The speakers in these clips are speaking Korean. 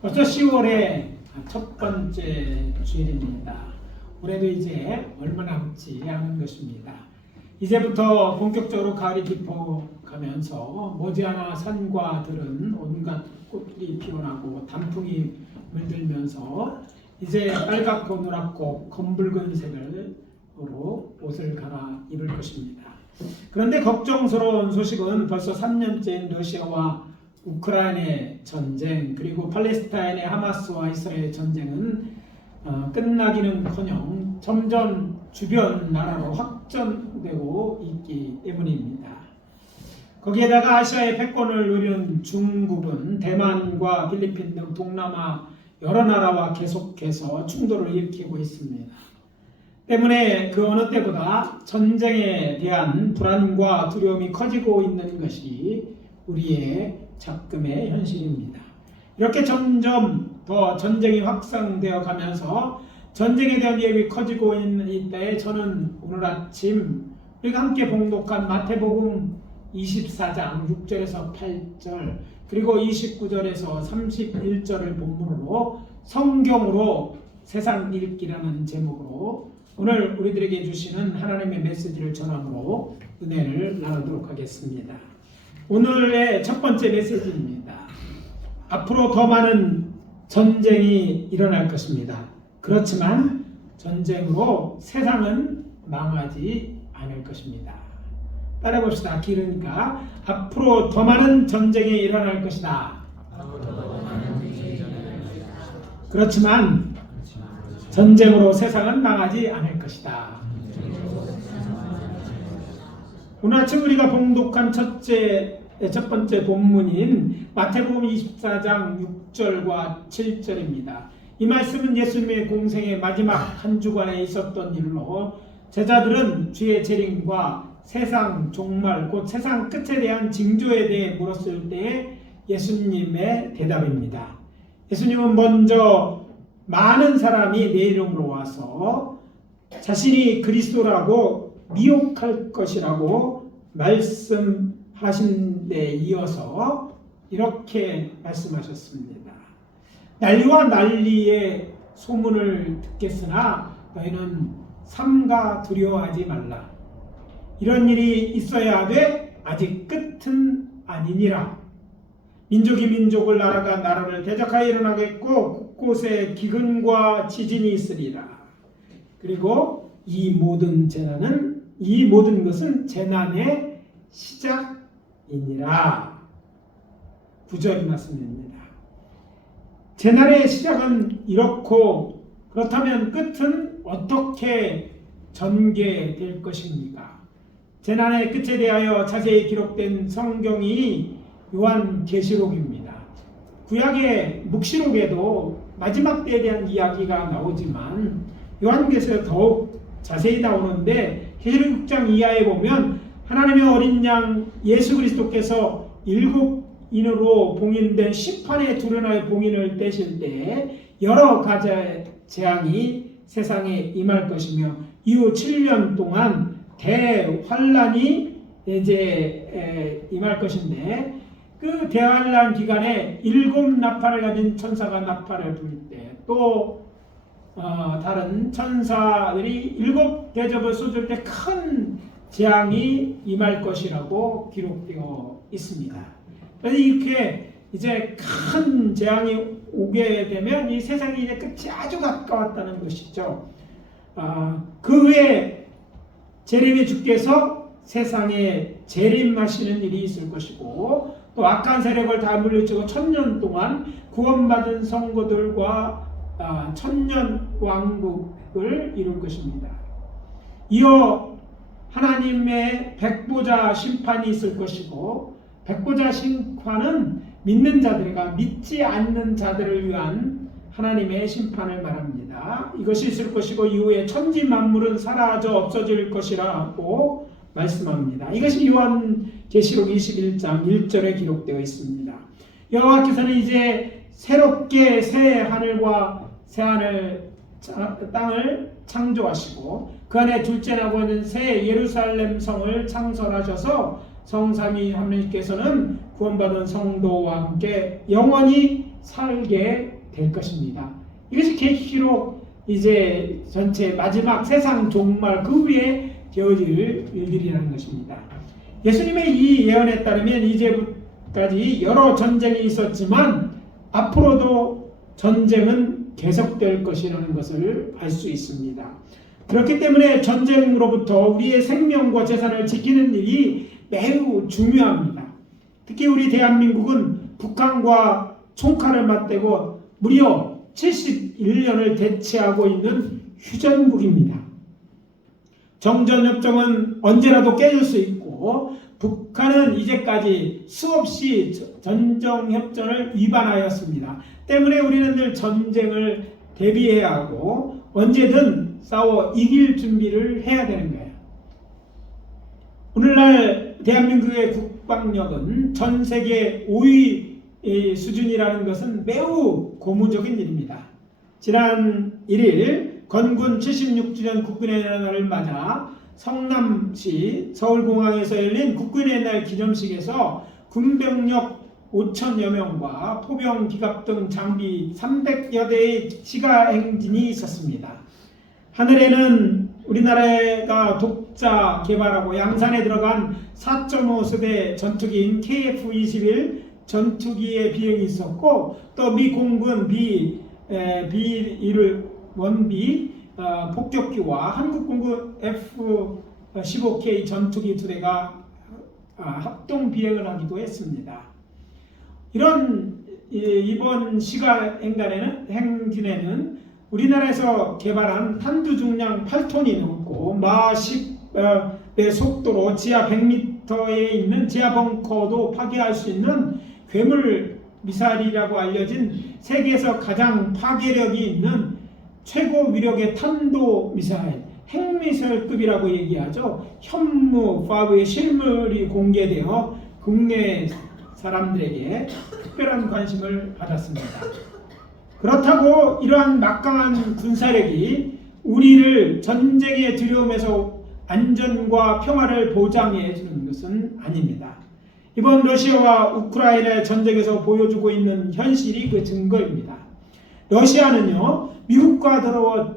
벌써 10월의 첫 번째 주일입니다. 올해도 이제 얼마 남지 않은 것입니다. 이제부터 본격적으로 가을이 깊어가면서 머지않아 산과 들은 온갖 꽃들이 피어나고 단풍이 물들면서 이제 빨갛고 노랗고 검붉은 색으로 옷을 갈아입을 것입니다. 그런데 걱정스러운 소식은 벌써 3년째인 러시아와 우크라이나의 전쟁, 그리고 팔레스타인의 하마스와 이스라엘의 전쟁은 끝나기는커녕 점점 주변 나라로 확전되고 있기 때문입니다. 거기에다가 아시아의 패권을 누리는 중국은 대만과 필리핀 등 동남아 여러 나라와 계속해서 충돌을 일으키고 있습니다. 때문에 그 어느 때보다 전쟁에 대한 불안과 두려움이 커지고 있는 것이 우리의 작금의 현실입니다. 이렇게 점점 더 전쟁이 확산되어 가면서 전쟁에 대한 위협이 커지고 있는 이때에 저는 오늘 아침 우리가 함께 봉독한 마태복음 24장 6절에서 8절 그리고 29절에서 31절을 본문으로 성경으로 세상 읽기라는 제목으로 오늘 우리들에게 주시는 하나님의 메시지를 전함으로 은혜를 나누도록 하겠습니다. 오늘의 첫 번째 메시지입니다. 앞으로 더 많은 전쟁이 일어날 것입니다. 그렇지만 전쟁으로 세상은 망하지 않을 것입니다. 따라해 봅시다. 길으니까 앞으로 더 많은 전쟁이 일어날 것이다. 그렇지만 전쟁으로 세상은 망하지 않을 것이다. 오늘 아침 우리가 봉독한 첫 번째 본문인 마태복음 24장 6절과 7절입니다. 이 말씀은 예수님의 공생의 마지막 한 주간에 있었던 일로 제자들은 주의 재림과 세상 종말 곧 세상 끝에 대한 징조에 대해 물었을 때 예수님의 대답입니다. 예수님은 먼저 많은 사람이 내 이름으로 와서 자신이 그리스도라고 미혹할 것이라고 말씀하신 데 이어서 이렇게 말씀하셨습니다. 난리와 난리의 소문을 듣겠으나 너희는 삼가 두려워하지 말라. 이런 일이 있어야 하되 아직 끝은 아니니라. 민족이 민족을 나라가 나라를 대적하여 일어나겠고 곳곳에 기근과 지진이 있으리라. 그리고 이 모든 것은 재난의 시작이니라. 9절 말씀입니다. 재난의 시작은 이렇고 그렇다면 끝은 어떻게 전개될 것입니까? 재난의 끝에 대하여 자세히 기록된 성경이 요한계시록입니다. 구약의 묵시록에도 마지막 때에 대한 이야기가 나오지만 요한계시록에 더욱 자세히 나오는데 계시록 6장 이하에 보면 하나님의 어린 양 예수 그리스도께서 7인으로 봉인된 심판의 두려나의 봉인을 떼실 때 여러 가지의 재앙이 세상에 임할 것이며 이후 7년 동안 대환란이 이제 임할 것인데 그 대환란 기간에 7나팔을 가진 천사가 나팔을 불 때 또 다른 천사들이 7대접을 쏟을 때 큰 재앙이 임할 것이라고 기록되어 있습니다. 그래서 이렇게 이제 큰 재앙이 오게 되면 이 세상이 이제 끝이 아주 가까웠다는 것이죠. 그 후에 재림의 주께서 세상에 재림하시는 일이 있을 것이고 또 악한 세력을 다 물리치고 1000년 동안 구원받은 성도들과 천년 왕국을 이룰 것입니다. 이어 하나님의 백보자 심판이 있을 것이고 백보자 심판은 믿는 자들과 믿지 않는 자들을 위한 하나님의 심판을 말합니다. 이것이 있을 것이고 이후에 천지 만물은 사라져 없어질 것이라고 말씀합니다. 이것이 요한계시록 21장 1절에 기록되어 있습니다. 여호와께서는 이제 새롭게 새 하늘과 새 땅을 창조하시고 그 안에 둘째 나고 있는 새 예루살렘 성을 창설하셔서 성삼위 하나님께서는 구원받은 성도와 함께 영원히 살게 될 것입니다. 이것이 계시록 이제 전체 마지막 세상 종말 그 후에 되어질 일들이라는 것입니다. 예수님의 이 예언에 따르면 이제까지 여러 전쟁이 있었지만 앞으로도 전쟁은 계속될 것이라는 것을 알 수 있습니다. 그렇기 때문에 전쟁으로부터 우리의 생명과 재산을 지키는 일이 매우 중요합니다. 특히 우리 대한민국은 북한과 총칼을 맞대고 무려 71년을 대치하고 있는 휴전국입니다. 정전협정은 언제라도 깨질 수 있고 북한은 이제까지 수없이 전정협정을 위반하였습니다. 때문에 우리는 늘 전쟁을 대비해야 하고 언제든 싸워 이길 준비를 해야 되는 거예요. 오늘날 대한민국의 국방력은 전 세계 5위 수준이라는 것은 매우 고무적인 일입니다. 지난 1일 건군 76주년 국군의 날을 맞아 성남시 서울공항에서 열린 국군의 날 기념식에서 군병력 5천여 명과 포병, 기갑 등 장비 300여 대의 시가 행진이 있었습니다. 하늘에는 우리나라가 독자 개발하고 양산에 들어간 4.5세대 전투기인 KF-21 전투기의 비행이 있었고 또 미 공군 B-1B 폭격기와 한국 공군 F-15K 전투기 2대가 합동 비행을 하기도 했습니다. 이번 시가 행진에는 우리나라에서 개발한 탄두 중량 8톤이 넘고 마 10의 속도로 지하 100m에 있는 지하 벙커도 파괴할 수 있는 괴물 미사일이라고 알려진 세계에서 가장 파괴력이 있는 최고 위력의 탄도 미사일, 핵미사일급이라고 얘기하죠. 현무, 파브의 실물이 공개되어 국내 사람들에게 특별한 관심을 받았습니다. 그렇다고 이러한 막강한 군사력이 우리를 전쟁의 두려움에서 안전과 평화를 보장해 주는 것은 아닙니다. 이번 러시아와 우크라이나의 전쟁에서 보여주고 있는 현실이 그 증거입니다. 러시아는요, 미국과 더불어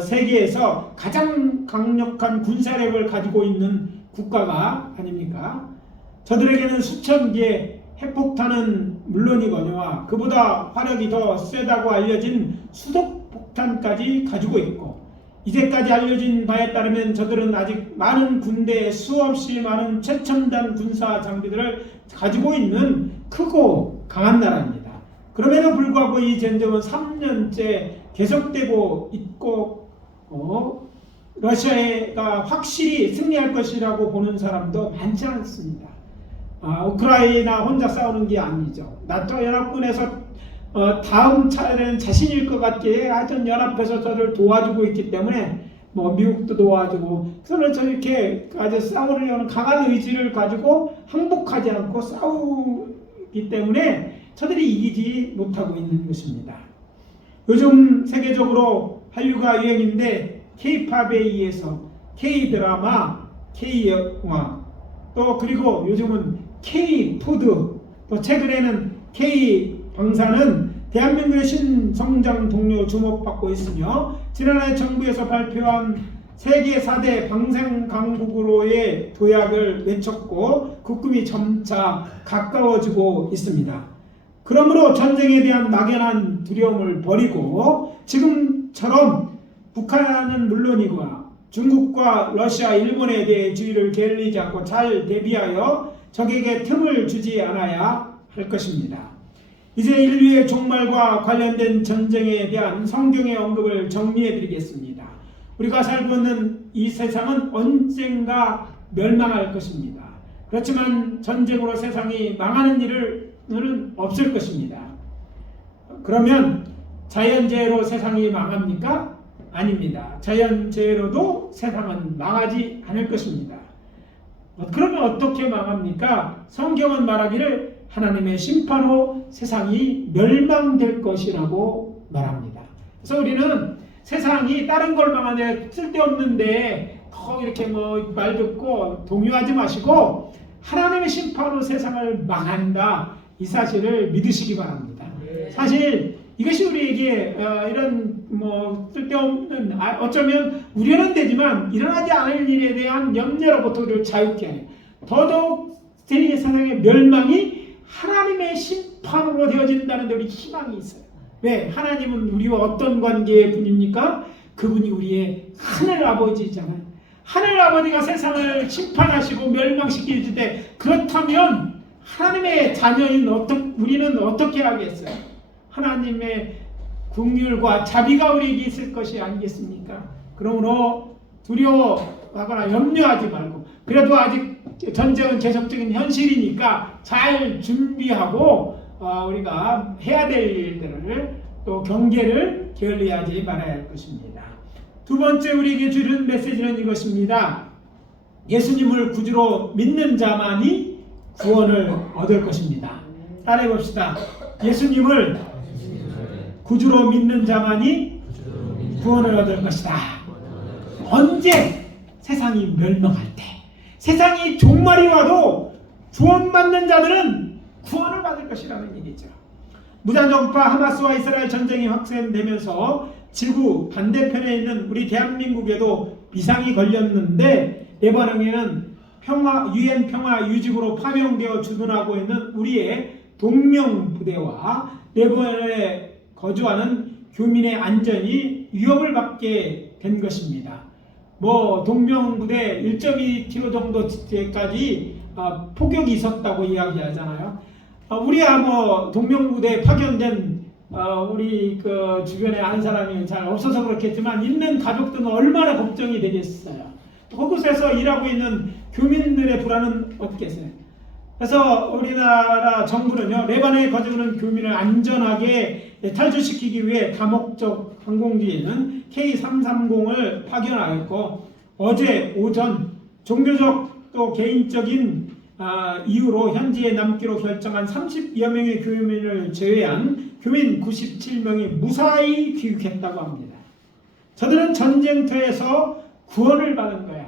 세계에서 가장 강력한 군사력을 가지고 있는 국가가 아닙니까? 저들에게는 수천 개의 핵폭탄은 물론이거니와 그보다 화력이 더 세다고 알려진 수독폭탄까지 가지고 있고 이제까지 알려진 바에 따르면 저들은 아직 많은 군대에 수없이 많은 최첨단 군사 장비들을 가지고 있는 크고 강한 나라입니다. 그럼에도 불구하고 이 전쟁은 3년째 계속되고 있고 러시아가 확실히 승리할 것이라고 보는 사람도 많지 않습니다. 우크라이나 혼자 싸우는 게 아니죠. 나토 연합군에서 다음 차례는 자신일 것 같게 하여튼 연합해서 저를 도와주고 있기 때문에 미국도 도와주고 그래서 저렇게 싸우려는 강한 의지를 가지고 항복하지 않고 싸우기 때문에 저들이 이기지 못하고 있는 것입니다. 요즘 세계적으로 한류가 유행인데 K-팝에 의해서 K-드라마, K-영화 또 그리고 요즘은 K-푸드 또 최근에는 K-방사는 대한민국의 신성장 동료 주목받고 있으며 지난해 정부에서 발표한 세계 4대 방생 강국으로의 도약을 외쳤고 그 꿈이 점차 가까워지고 있습니다. 그러므로 전쟁에 대한 막연한 두려움을 버리고 지금처럼 북한은 물론이고 중국과 러시아, 일본에 대해 주의를 게을리지 않고 잘 대비하여 적에게 틈을 주지 않아야 할 것입니다. 이제 인류의 종말과 관련된 전쟁에 대한 성경의 언급을 정리해 드리겠습니다. 우리가 살고 있는 이 세상은 언젠가 멸망할 것입니다. 그렇지만 전쟁으로 세상이 망하는 일은 없을 것입니다. 그러면 자연재해로 세상이 망합니까? 아닙니다. 자연재해로도 세상은 망하지 않을 것입니다. 그러면 어떻게 망합니까? 성경은 말하기를 하나님의 심판으로 세상이 멸망될 것이라고 말합니다. 그래서 우리는 세상이 다른 걸 망하는데 쓸데없는데 더 이렇게 말 듣고 동요하지 마시고 하나님의 심판으로 세상을 망한다 이 사실을 믿으시기 바랍니다. 사실 이것이 우리에게 이런 쓸데없는 어쩌면 우려는 되지만 일어나지 않을 일에 대한 염려로부터 우리를 자유케 해요. 더더욱 세상의 멸망이 하나님의 심판으로 되어진다는 데 우리 희망이 있어요. 왜? 하나님은 우리와 어떤 관계의 분입니까? 그분이 우리의 하늘 아버지잖아요. 하늘 아버지가 세상을 심판하시고 멸망시킬 때, 그렇다면 하나님의 자녀인 우리는 어떻게 하겠어요? 하나님의 긍휼과 자비가 우리에게 있을 것이 아니겠습니까? 그러므로 두려워하거나 염려하지 말고, 그래도 아직 전쟁은 계속적인 현실이니까 잘 준비하고 우리가 해야 될 일들을 또 경계를 게을리하지 말아야 할 것입니다. 두 번째 우리에게 주는 메시지는 이것입니다. 예수님을 구주로 믿는 자만이 구원을 얻을 것입니다. 따라해 봅시다. 예수님을 구주로 믿는 자만이 구원을 얻을 것이다. 언제? 세상이 멸망할 때, 세상이 종말이 와도 구원받는 자들은 구원을 받을 것이라는 얘기죠. 무장정파 하마스와 이스라엘 전쟁이 확산되면서 지구 반대편에 있는 우리 대한민국에도 비상이 걸렸는데, 레바논에는 유엔 평화 유지구로 파병되어 주둔하고 있는 우리의 동명 부대와 레바논에 거주하는 교민의 안전이 위협을 받게 된 것입니다. 동명 부대 1.2km 정도까지 폭격이 있었다고 이야기하잖아요. 우리야 동명 부대에 파견된 우리 그 주변에 아는 사람이 잘 없어서 그렇겠지만 있는 가족들은 얼마나 걱정이 되겠어요. 그곳에서 일하고 있는 교민들의 불안은 어떻겠어요? 그래서 우리나라 정부는요, 레바논에 거주하는 교민을 안전하게 탈출시키기 위해 다목적 항공기에는 K330을 파견하였고, 어제 오전 종교적 또 개인적인 이유로 현지에 남기로 결정한 30여 명의 교민을 제외한 교민 97명이 무사히 귀국했다고 합니다. 저들은 전쟁터에서 구원을 받은 거야.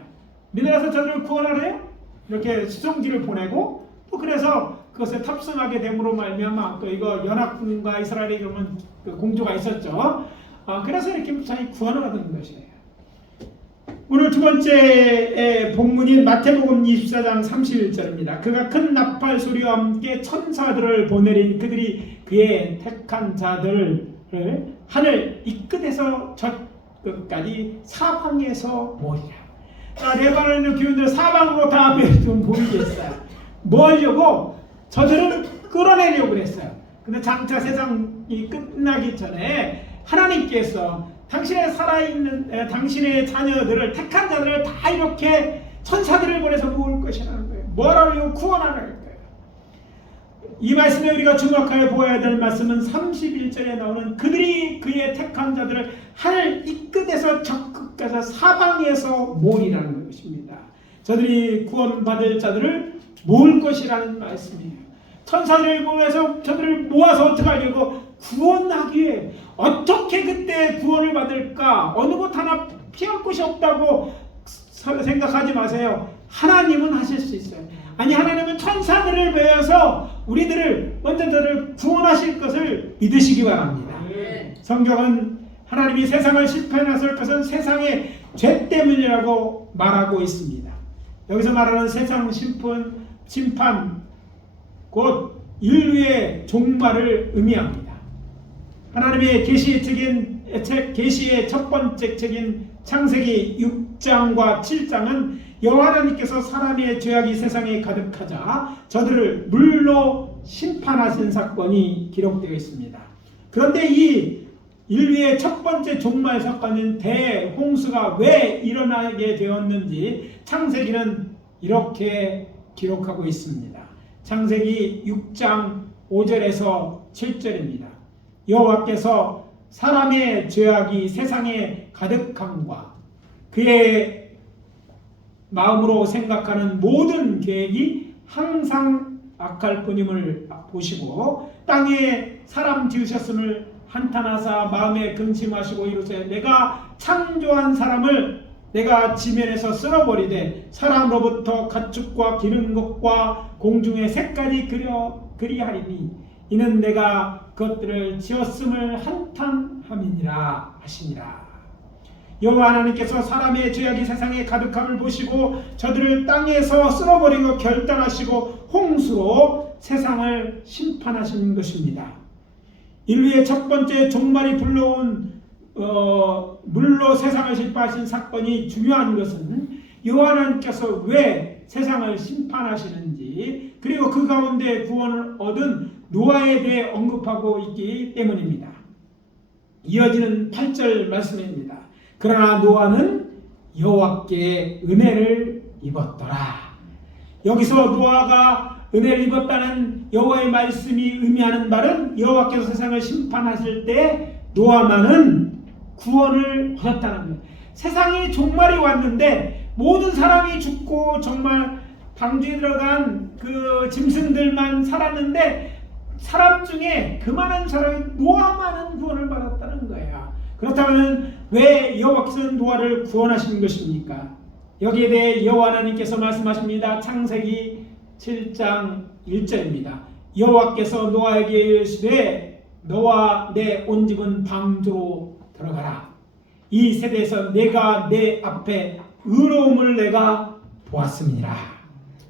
우리나라에서 저들을 구원하래요? 이렇게 수송지를 보내고, 또 그래서 그것에 탑승하게 됨으로 말미암아 또 이거 연합군과 이스라엘이 그러면 그 공조가 있었죠. 그래서 이렇게 무사히 구원을 얻은 것이에요. 오늘 두 번째 본문인 마태복음 24장 31절입니다. 그가 큰 나팔 소리와 함께 천사들을 보내린 그들이 그의 택한 자들을 하늘 이 끝에서 저 끝까지 사방에서 모으리라. 레바논의 교인들 사방으로 다 좀 보이겠어요. 뭐 하려고? 저들은 끌어내려고 그랬어요. 근데 장차 세상이 끝나기 전에 하나님께서 당신의 살아있는 당신의 자녀들을, 택한 자들을 다 이렇게 천사들을 보내서 모을 것이라는 거예요. 뭘 하려고? 구원하는 거예요. 이 말씀에 우리가 주목하여 보아야 될 말씀은 31절에 나오는 그들이 그의 택한 자들을 하늘 이 끝에서 저 끝까지 사방에서 모으리라는 것입니다. 저들이 구원받을 자들을 모을 것이라는 말씀이에요. 천사들을 보내서 저들을 모아서 어떻게 하려고? 구원하기 위해. 어떻게 그때 구원을 받을까? 어느 곳 하나 피할 곳이 없다고 생각하지 마세요. 하나님은 하실 수 있어요. 아니, 하나님은 천사들을 보여서 우리들을 먼저 저를 구원하실 것을 믿으시기 바랍니다. 성경은 하나님이 세상을 심판하실 것은 세상의 죄 때문이라고 말하고 있습니다. 여기서 말하는 세상 심판 곧 인류의 종말을 의미합니다. 하나님의 계시의 첫 번째 책인 창세기 6장과 7장은 여호와 하나님께서 사람의 죄악이 세상에 가득하자 저들을 물로 심판하신 사건이 기록되어 있습니다. 그런데 이 인류의 첫 번째 종말 사건인 대홍수가 왜 일어나게 되었는지 창세기는 이렇게 기록하고 있습니다. 창세기 6장 5절에서 7절입니다. 여호와께서 사람의 죄악이 세상에 가득함과 그의 마음으로 생각하는 모든 계획이 항상 악할 뿐임을 보시고 땅에 사람 지으셨음을 한탄하사 마음에 근심하시고 이르시되 내가 창조한 사람을 내가 지면에서 쓸어버리되 사람으로부터 가축과 기는 것과 공중의 새까지 그리하리니 이는 내가 그것들을 지었음을 한탄함이니라 하시니라. 여호와 하나님께서 사람의 죄악이 세상에 가득함을 보시고 저들을 땅에서 쓸어버리고 결단하시고 홍수로 세상을 심판하신 것입니다. 인류의 첫 번째 종말이 불러온 물로 세상을 심판하신 사건이 중요한 것은 여호와 하나님께서 왜 세상을 심판하시는지, 그리고 그 가운데 구원을 얻은 노아에 대해 언급하고 있기 때문입니다. 이어지는 8절 말씀입니다. 그러나 노아는 여호와께 은혜를 입었더라. 여기서 노아가 은혜를 입었다는 여호와의 말씀이 의미하는 말은 여호와께서 세상을 심판하실 때 노아만은 구원을 얻었다는 거예요. 세상에 종말이 왔는데 모든 사람이 죽고 정말 방주에 들어간 그 짐승들만 살았는데 사람 중에 그 많은 사람이 노아만은 구원을 받았다는 거예요. 그렇다면 왜 여호와께서 노아를 구원하신 것입니까? 여기에 대해 여호와 하나님께서 말씀하십니다. 창세기 7장 1절입니다. 여호와께서 노아에게 이르시되 너와 내 온 집은 방주로 들어가라. 이 세대에서 내가 내 앞에 의로움을 내가 보았음이니라.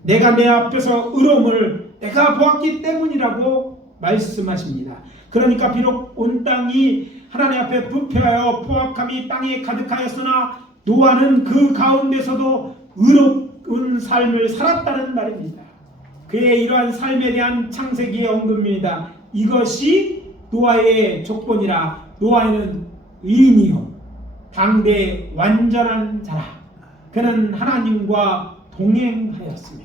내가 내 앞에서 의로움을 내가 보았기 때문이라고 말씀하십니다. 그러니까 비록 온 땅이 하나님 앞에 부패하여 포악함이 땅에 가득하였으나 노아는 그 가운데서도 의로운 삶을 살았다는 말입니다. 그의 이러한 삶에 대한 창세기의 언급입니다. 이것이 노아의 조건이라. 노아는 의인이요 당대 완전한 자라. 그는 하나님과 동행하였으며.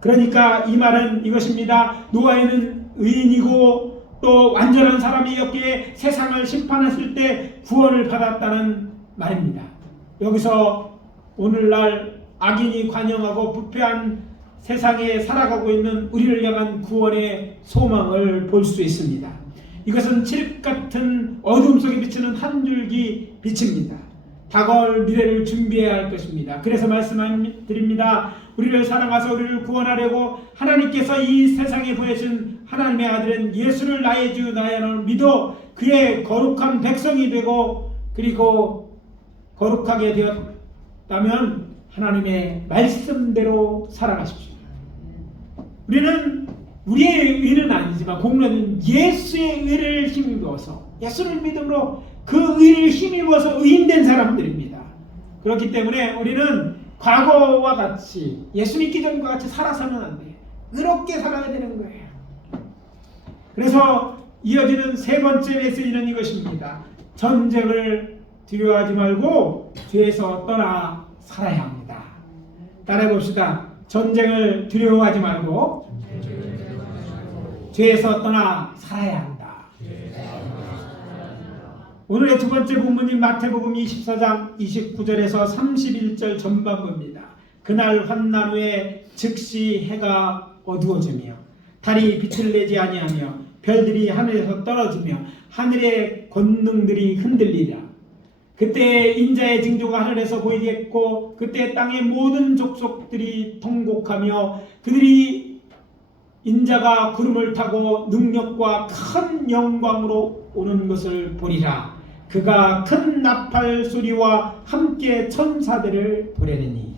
그러니까 이 말은 이것입니다. 노아에는 의인이고 또 완전한 사람이었기에 세상을 심판했을 때 구원을 받았다는 말입니다. 여기서 오늘날 악인이 관영하고 부패한 세상에 살아가고 있는 우리를 향한 구원의 소망을 볼 수 있습니다. 이것은 칠흑 같은 어둠 속에 비치는 한 줄기 빛입니다. 다가올 미래를 준비해야 할 것입니다. 그래서 말씀드립니다. 우리를 사랑하사 우리를 구원하려고 하나님께서 이 세상에 보내신 하나님의 아들은 예수를 나의 주 나의 하나님을 믿어 그의 거룩한 백성이 되고 그리고 거룩하게 되었다면 하나님의 말씀대로 살아가십시오. 우리는 우리의 의는 아니지만 공로는 예수의 의를 힘입어서 예수를 믿음으로 그 의를 힘입어서 의인된 사람들입니다. 그렇기 때문에 우리는 과거와 같이 예수 믿기 전과 같이 살아서는 안 돼요. 의롭게 살아야 되는 거예요. 그래서 이어지는 세 번째 메시지는 이것입니다. 전쟁을 두려워하지 말고 죄에서 떠나 살아야 합니다. 따라해 봅시다. 전쟁을 두려워하지 말고 죄에서 떠나 살아야 한다. 오늘의 두 번째 본문인 마태복음 24장 29절에서 31절 전반부입니다. 그날 환난 후에 즉시 해가 어두워지며 달이 빛을 내지 아니하며 별들이 하늘에서 떨어지며 하늘의 권능들이 흔들리라. 그때 인자의 징조가 하늘에서 보이겠고 그때 땅의 모든 족속들이 통곡하며 그들이 인자가 구름을 타고 능력과 큰 영광으로 오는 것을 보리라. 그가 큰 나팔 소리와 함께 천사들을 보내리니.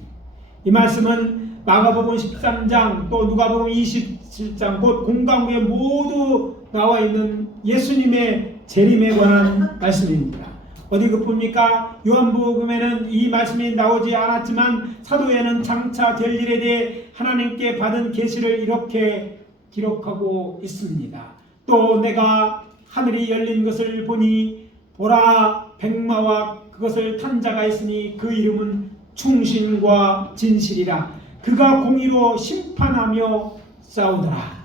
이 말씀은 마가복음 13장 또 누가복음 27장 곧 공강부에 모두 나와 있는 예수님의 재림에 관한 말씀입니다. 어디 급합니까? 요한복음에는 이 말씀이 나오지 않았지만 사도에는 장차 될 일에 대해 하나님께 받은 계시를 이렇게 기록하고 있습니다. 또 내가 하늘이 열린 것을 보니 보라 백마와 그것을 탄 자가 있으니 그 이름은 충신과 진실이라. 그가 공의로 심판하며 싸우더라.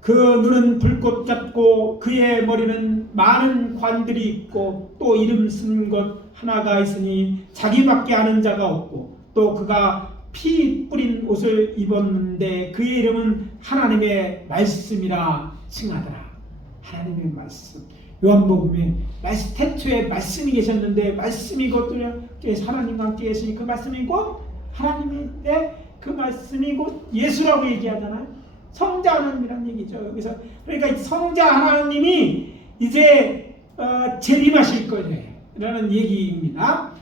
그 눈은 불꽃 같고 그의 머리는 많은 관들이 있고 또 이름 쓴 것 하나가 있으니 자기밖에 아는 자가 없고 또 그가 피 뿌린 옷을 입었는데 그의 이름은 하나님의 말씀이라 칭하더라. 하나님의 말씀. 요한복음에 태초에 말씀이 계셨는데 말씀이 곧 하나님과 함께 계시니 그 말씀이 곧 하나님인데 그 말씀이 곧 예수라고 얘기하잖아요. 성자 하나님이란 얘기죠. 여기서 그러니까 성자 하나님이 이제 재림하실 거라는 얘기입니다.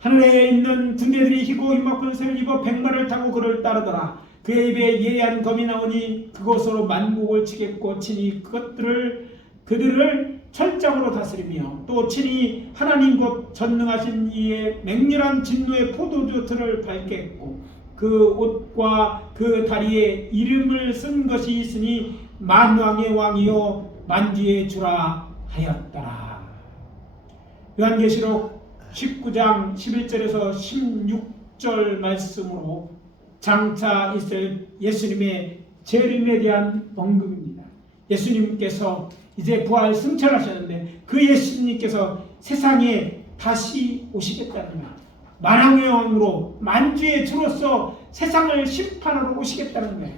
하늘에 있는 군대들이 희고 흰막군 새를 입어 백마를 타고 그를 따르더라. 그의 입에 예리한 검이 나오니 그곳으로 만국을 치겠고 친히 그들을 철장으로 다스리며 또 친히 하나님 곧 전능하신 이의 맹렬한 진노의 포도주 틀을 밟겠고 그 옷과 그 다리에 이름을 쓴 것이 있으니 만왕의 왕이요 만주의 주라 하였더라. 요한계시록 19장 11절에서 16절 말씀으로 장차 있을 예수님의 재림에 대한 언급입니다. 예수님께서 이제 부활 승천하셨는데 그 예수님께서 세상에 다시 오시겠다는 말, 만왕의 왕으로 만주의 주로서 세상을 심판하러 오시겠다는 거예요.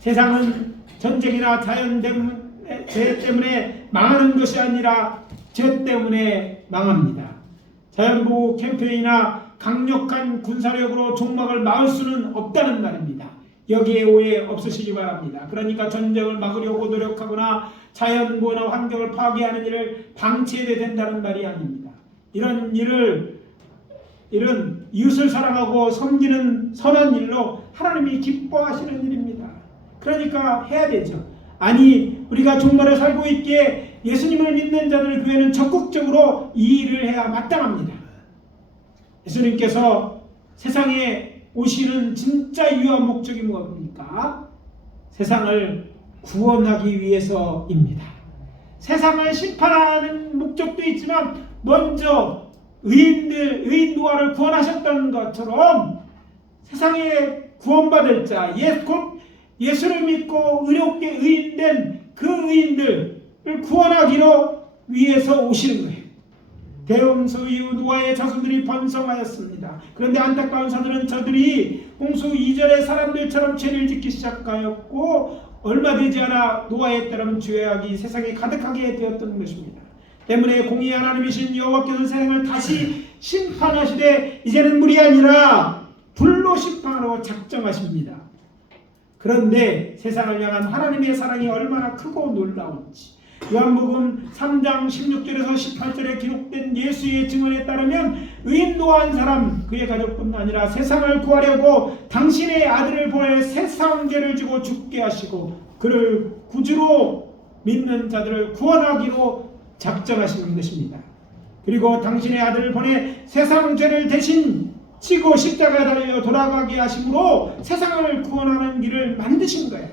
세상은 전쟁이나 자연재해 때문에 망하는 것이 아니라 죄 때문에 망합니다. 자연보호 캠페인이나 강력한 군사력으로 종막을 막을 수는 없다는 말입니다. 여기에 오해 없으시기 바랍니다. 그러니까 전쟁을 막으려고 노력하거나 자연보호나 환경을 파괴하는 일을 방치해야 된다는 말이 아닙니다. 이런 이웃을 사랑하고 섬기는 선한 일로 하나님이 기뻐하시는 일입니다. 그러니까 해야 되죠. 아니 우리가 종말에 살고 있기에 예수님을 믿는 자들 교회는 적극적으로 이 일을 해야 마땅합니다. 예수님께서 세상에 오시는 진짜 이유와 목적이 뭡니까? 세상을 구원하기 위해서입니다. 세상을 심판하는 목적도 있지만 먼저 의인 노아를 구원하셨던 것처럼 세상에 구원받을 자, 예수를 믿고 의롭게 의인된 그 의인들을 구원하기로 위해서 오시는 거예요. 대홍수 이후 노아의 자손들이 번성하였습니다. 그런데 안타까운 사실은 저들이 홍수 이전의 사람들처럼 죄를 짓기 시작하였고 얼마 되지 않아 노아에 따른 죄악이 세상에 가득하게 되었던 것입니다. 때문에 공의 하나님이신 여호와께서 세상을 다시 심판하시되 이제는 물이 아니라 불로 심판하러 작정하십니다. 그런데 세상을 향한 하나님의 사랑이 얼마나 크고 놀라운지 요한복음 3장 16절에서 18절에 기록된 예수의 증언에 따르면 의인 노한 사람 그의 가족뿐 아니라 세상을 구하려고 당신의 아들을 보내 세상 죄를 지고 죽게 하시고 그를 구주로 믿는 자들을 구원하기로 작정하시는 것입니다. 그리고 당신의 아들을 보내 세상 죄를 대신 지고 십자가에 달려 돌아가게 하심으로 세상을 구원하는 길을 만드신 거예요.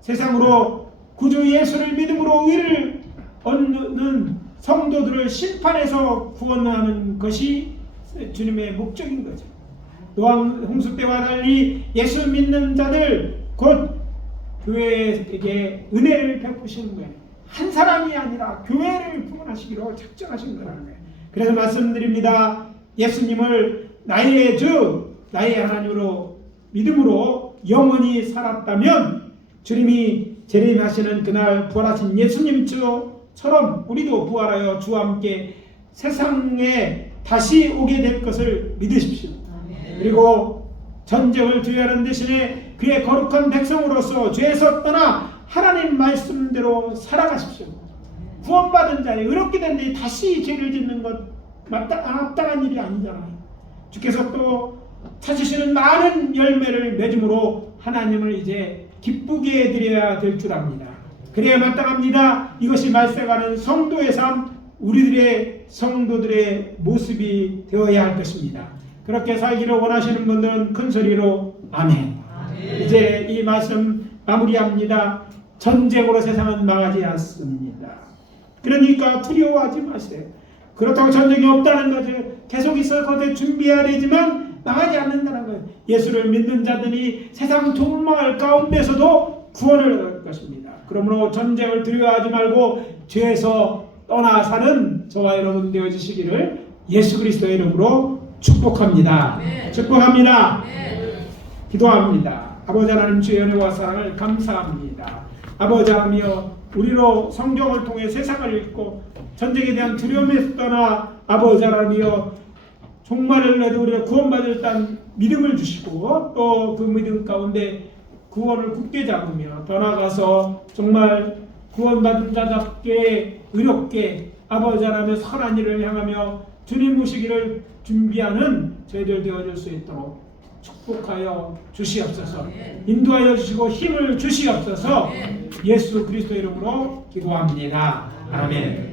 세상으로 구주 예수를 믿음으로 의를 얻는 성도들을 심판해서 구원하는 것이 주님의 목적인 거죠. 노아 홍수 때와 달리 예수 믿는 자들 곧 교회에게 은혜를 베푸시는 거예요. 한 사람이 아니라 교회를 구원하시기로 작정하신 거라는 거예요. 그래서 말씀드립니다. 예수님을 나의 주, 나의 하나님으로 믿음으로 영원히 살았다면 주님이 재림하시는 그날 부활하신 예수님처럼 우리도 부활하여 주와 함께 세상에 다시 오게 될 것을 믿으십시오. 그리고 전쟁을 두려워하는 대신에 그의 거룩한 백성으로서 죄에서 떠나 하나님 말씀대로 살아가십시오. 구원받은 자에 의롭게 된 데 다시 죄를 짓는 것 마땅한 일이 아니잖아요. 주께서 또 찾으시는 많은 열매를 맺음으로 하나님을 이제 기쁘게 해드려야 될 줄 압니다. 그래야 마땅합니다. 이것이 말세가는 성도의 삶, 우리들의 성도들의 모습이 되어야 할 것입니다. 그렇게 살기를 원하시는 분들은 큰 소리로 아멘. 이제 이 말씀 마무리합니다. 전쟁으로 세상은 망하지 않습니다. 그러니까 두려워하지 마세요. 그렇다고 전쟁이 없다는 거죠. 계속 있어 거기에 준비해야 되지만 망하지 않는다는 거예요. 예수를 믿는 자들이 세상 종말 가운데서도 구원을 얻을 것입니다. 그러므로 전쟁을 두려워하지 말고 죄에서 떠나 사는 저와 여러분 되어주시기를 예수 그리스도의 이름으로 축복합니다. 축복합니다. 기도합니다. 아버지 하나님 주의 은혜와 사랑을 감사합니다. 아버지 하나님이여 우리로 성경을 통해 세상을 읽고 전쟁에 대한 두려움에서 떠나 아버지 하나님이여 종말을 내도 우리가 구원받을 딴 믿음을 주시고 또 그 믿음 가운데 구원을 굳게 잡으며 더 나아가서 정말 구원받은 자답게 의롭게 아버지 하나님의 선한 일을 향하며 주님 모시기를 준비하는 저희들 되어줄 수 있도록 축복하여 주시옵소서. 인도하여 주시고 힘을 주시옵소서. 예수 그리스도 이름으로 기도합니다. 아멘.